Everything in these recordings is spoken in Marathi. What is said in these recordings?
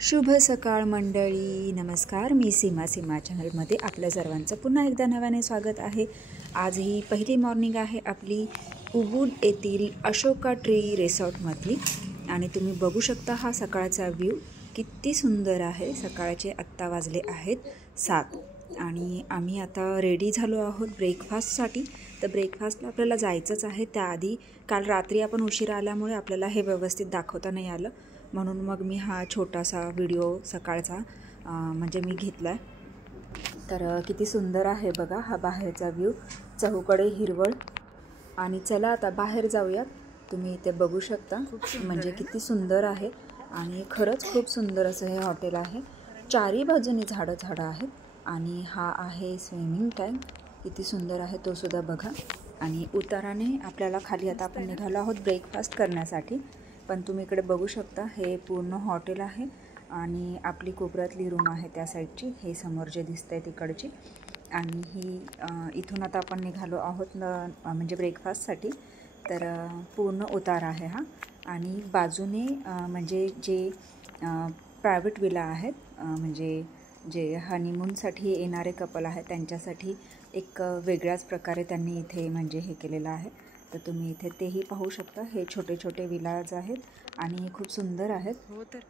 शुभ सकाळ मंडळी, नमस्कार. मी सीमा चॅनलमध्ये आपल्या सर्वांचं पुन्हा एकदा नव्याने स्वागत आहे. आज ही पहिली मॉर्निंग आहे आपली उबूड येथील अशोका ट्री रिसॉर्टमधली आणि तुम्ही बघू शकता हा सकाळचा व्ह्यू किती सुंदर आहे. सकाळचे आत्ता वाजले आहेत 7 आणि आम्ही आता रेडी झालो आहोत ब्रेकफास्टसाठी. तर ब्रेकफास्टला आपल्याला जायचंच आहे. त्याआधी काल रात्री आपण उशिरा आल्यामुळे आपल्याला हे व्यवस्थित दाखवता नाही आलं, म्हणून मग मी हा छोटासा व्हिडिओ सकाळचा म्हणजे मी घेतला आहे. तर किती सुंदर आहे बघा हा बाहेरचा व्ह्यू, चहूकडे हिरवळ. आणि चला आता बाहेर जाऊयात. तुम्ही इथे बघू शकता म्हणजे किती सुंदर आहे आणि खरंच खूप सुंदर असं हे हॉटेल आहे. चारी बाजूनी झाडं आहेत आणि हा आहे स्विमिंग टँक, किती सुंदर आहे तो सुद्धा बघा. आणि उताराने आपल्याला खाली आता आपण निघालो आहोत ब्रेकफास्ट करण्यासाठी. पण तुम्ही इकडे बघू शकता हे पूर्ण हॉटेल आहे आणि आपली कोपऱ्यातली रूम आहे त्या साईडची, हे समोर जे दिसतंय तिकडची. आणि ही इथून आता आपण निघालो आहोत म्हणजे ब्रेकफास्टसाठी. तर पूर्ण उतार आहे हा आणि बाजूने म्हणजे जे प्रायव्हेट विला आहेत, म्हणजे जे हनीमूनसाठी येणारे कपल आहेत त्यांच्यासाठी एक वेगळ्याच प्रकारे त्यांनी इथे म्हणजे हे केलेलं आहे. तर तुम्ही इथे तेही पाहू शकता. हे छोटे छोटे विलाज आहेत आणि खूप सुंदर आहेत.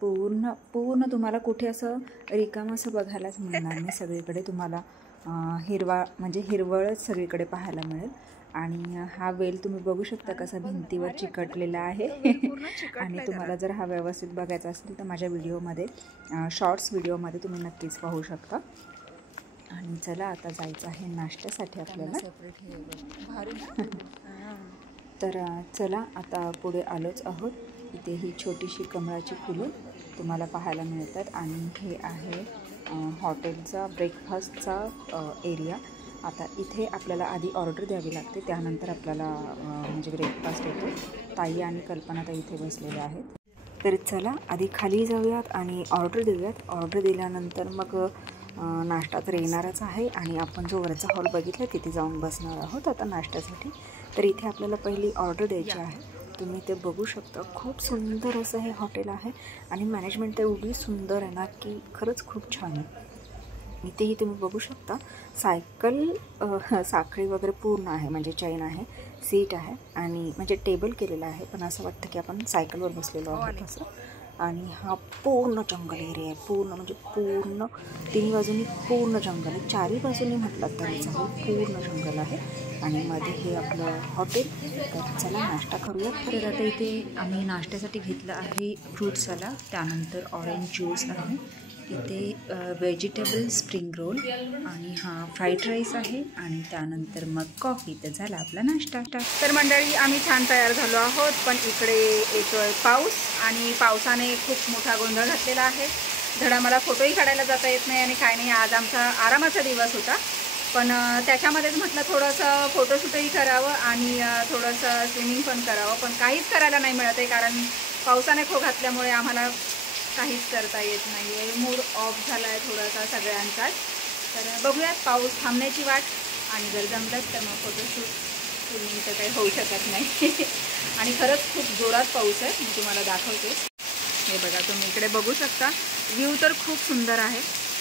पूर्ण तुम्हाला कुठे असं रिकाम असं बघायलाच मिळणार नाही. सगळीकडे तुम्हाला म्हणजे हिरवळच सगळीकडे पाहायला मिळेल. आणि हा वेल तुम्ही बघू शकता कसा भिंतीवर चिकटलेला आहे. आणि तुम्हाला जर हा व्यवस्थित बघायचा असेल तर माझ्या व्हिडिओमध्ये शॉर्ट्स व्हिडिओमध्ये तुम्ही नक्कीच पाहू शकता. आणि चला आता जायचं आहे नाश्त्यासाठी आपल्याला. तर चला आता पुढे आलोच आहोत. इथे ही छोटीशी कमळाची फुलं तुम्हाला पाहायला मिळतात आणि हे आहे हॉटेलचा ब्रेकफास्टचा एरिया. आता इथे आपल्याला आधी ऑर्डर द्यावी लागते, त्यानंतर आपल्याला म्हणजे ब्रेकफास्ट येतो. ताई आणि कल्पना ताई इथे बसलेल्या आहेत. तर चला आधी खाली जाऊयात आणि ऑर्डर देऊयात. ऑर्डर दिल्यानंतर मग नाश्ता तर येणारच आहे आणि आपण जो वरचा हॉल बघितला तिथे जाऊन बसणार आहोत आता नाश्त्यासाठी. तर इथे आपल्याला पहिली ऑर्डर द्यायची आहे. तुम्ही ते बघू शकता, खूप सुंदर असं हे हॉटेल आहे आणि मॅनेजमेंट तर एवढी सुंदर आहे ना की खरंच खूप छान आहे. इथेही तुम्ही बघू शकता साखळी वगैरे पूर्ण आहे, म्हणजे चैन आहे, सीट आहे आणि म्हणजे टेबल केलेलं आहे, पण असं वाटतं की आपण सायकलवर बसलेलो आहोत असं. आणि हा पूर्ण जंगल एरिया आहे, पूर्ण तिन्ही बाजूनी पूर्ण जंगल आहे. चारी बाजूनी म्हटलं तरी चालेल, पूर्ण जंगल आहे आणि मध्ये हे आपलं हॉटेल. तर चला नाश्ता करूया. तर आता इथे आम्ही नाश्त्यासाठी घेतलं आहे फ्रूट सलाड, त्यानंतर ऑरेंज ज्यूस आहे, इथे व्हेजिटेबल स्प्रिंग रोल आणि हा फ्राईड राईस आहे आणि त्यानंतर मग कॉफी. तर झाला आपला नाश्ता. तर मंडळी आम्ही छान तयार झालो आहोत, पण इकडे येतोय पाऊस आणि पावसाने खूप मोठा गोंधळ घातलेला आहे. धडा मला फोटोही काढायला जाता येत नाही आणि काय नाही. आज आमचा आरामाचा दिवस होता, पण त्याच्यामध्येच म्हटलं थोडंसं फोटोशूटही करावं आणि थोडंसं स्विमिंग पण करावं, पण काहीच करायला नाही मिळत आहे कारण पावसाने खो घातल्यामुळे आम्हाला काहीच करता येत नाही आहे. मूड ऑफ झाला आहे थोडासा सगळ्यांचाच. तर बघूयात पाऊस थांबण्याची वाट, आणि जर जमलंच तर मग फोटोशूट स्विमिंग तर काही होऊ शकत नाही. आणि खरंच खूप जोरात पाऊस आहे, मी तुम्हाला दाखवते. हे बघा तुम्ही इकडे बघू शकता, व्ह्यू तर खूप सुंदर आहे,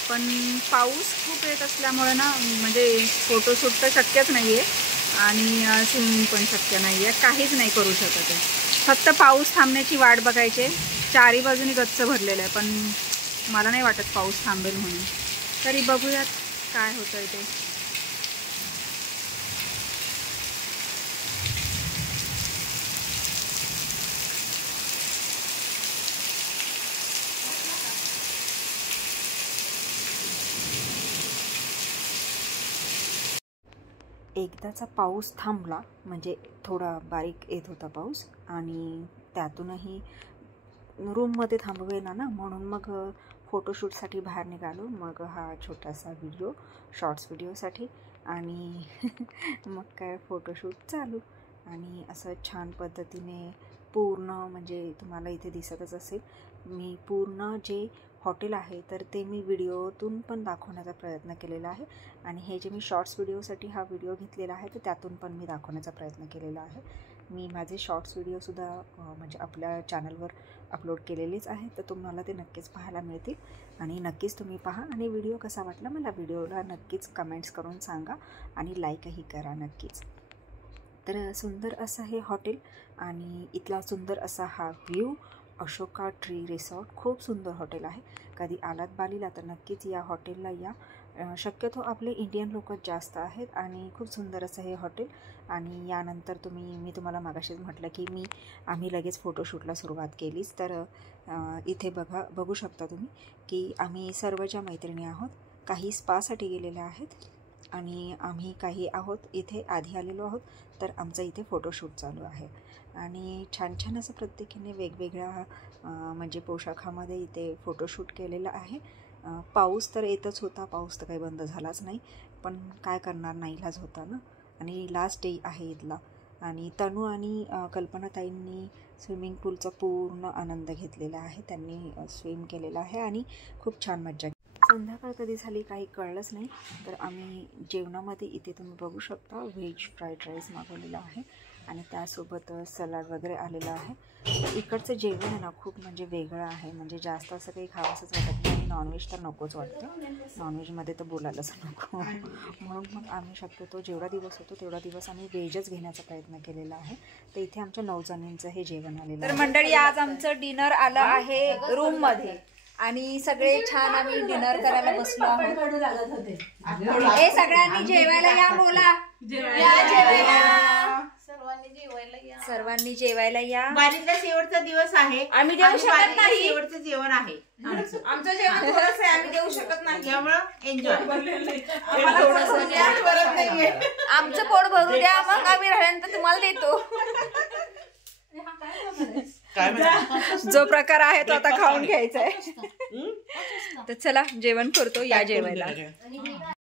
पण पाऊस खूप येत असल्यामुळे ना म्हणजे फोटोशूट तर शक्यच नाही आहे आणि स्विमिंग पण शक्य नाही आहे, काहीच नाही करू शकत आहे. फक्त पाऊस थांबण्याची वाट बघायची. चारी बाजूनी गच्च भरलेलं आहे, पण मला नाही वाटत पाऊस थांबेल म्हणून. तरी बघूयात काय होतं ते. एकदाचा पाऊस थांबला म्हणजे थोडा बारीक येत होता पाऊस आणि त्यातूनही रूममध्ये थांबवेना ना, म्हणून मग फोटोशूटसाठी बाहेर निघालो. मग हा छोटासा व्हिडिओ शॉर्ट्स व्हिडिओसाठी आणि मग काय फोटोशूट चालू. आणि असं छान पद्धतीने पूर्ण म्हणजे तुम्हाला इथे दिसतच असेल, मी पूर्ण जे हॉटेल आहे तर ते मी व्हिडिओतून पण दाखवण्याचा प्रयत्न केलेला आहे आणि हे जे मी शॉर्ट्स व्हिडिओसाठी हा व्हिडिओ घेतलेला आहे तर त्यातून पण मी दाखवण्याचा प्रयत्न केलेला आहे. मी माझे शॉर्ट्स व्हिडिओसुद्धा म्हणजे आपल्या चॅनलवर अपलोड केलेलेच आहेत, तर तुम्हाला ते नक्कीच पाहायला मिळतील आणि नक्कीच तुम्ही पहा. आणि व्हिडिओ कसा वाटला मला व्हिडिओला नक्कीच कमेंट्स करून सांगा आणि लाईकही करा नक्कीच. तर सुंदर असं हे हॉटेल आणि इथला सुंदर असा हा व्ह्यू. अशोका ट्री रिसॉर्ट खूप सुंदर हॉटेल आहे. कधी आलात बालीला तर नक्कीच या हॉटेलला या. शक्यतो आपले इंडियन लोकच जास्त आहेत आणि खूप सुंदर असं हे हॉटेल. आणि यानंतर मी तुम्हाला मागाशीच म्हटलं की आम्ही लगेच फोटोशूटला सुरुवात केलीच. तर इथे बघू शकता तुम्ही की आम्ही सर्व ज्या मैत्रिणी आहोत, काही स्पासाठी गेलेल्या आहेत आणि आम्ही काही आहोत इथे आधी आलेलो आहोत. तर आमचं इथे फोटोशूट चालू आहे आणि छान छान असं प्रत्येकीने वेगवेगळ्या म्हणजे पोशाखामध्ये इथे फोटोशूट केलेलं आहे. पाऊस तर येतच होता, पाऊस तर काही बंद झालाच नाही, पण काय करणार, नाईलाज होता ना. आणि लास्ट डे आहे इथला. आणि तनू आणि कल्पनाताईंनी स्विमिंग पूलचा पूर्ण आनंद घेतलेला आहे. त्यांनी स्विम केलेला आहे आणि खूप छान मज्जा. संध्याकाळ कधी झाली काही कळलंच नाही. तर आम्ही जेवणामध्ये इथे तुम्ही बघू शकता व्हेज फ्राईड राईस मागवलेला आहे आणि त्यासोबत सलाड वगैरे आलेलं आहे. इकडचं जेवण आहे ना खूप म्हणजे वेगळं आहे, म्हणजे जास्त असं काही खावंसंच वाटत नाही. नॉनव्हेज तर नकोच वाटतं, नॉनव्हेजमध्ये तर बोलायलाच नको. म्हणून मग आम्ही शक्यतो जेवढा दिवस होतो तेवढा दिवस आम्ही व्हेजच घेण्याचा प्रयत्न केलेला आहे. तर इथे आमच्या 9 जणींचं हे जेवण आलेलं आहे. तर मंडळी आज आमचं डिनर आलं आहे रूममध्ये आणि सगळे छान आम्ही डिनर करायला बसलो आहोत. हे सगळ्यांनी जेवायला या, बोला सर्वांनी जेवायला या. बालीतला शेवटचा दिवस आहे, आम्ही देऊ शकत नाही, शेवटचं जेवण आहे आमचं जेवण थोडंसं आहे, आम्ही देऊ शकत नाही, त्यामुळं एन्जॉय. आमचं पोट भरू द्या, मग आम्ही राहिल्यानंतर तुम्हाला देतो. जो प्रकार आहे तो आता खाऊन घ्यायचा आहे. तर चला जेवण करतो, या जेवायला.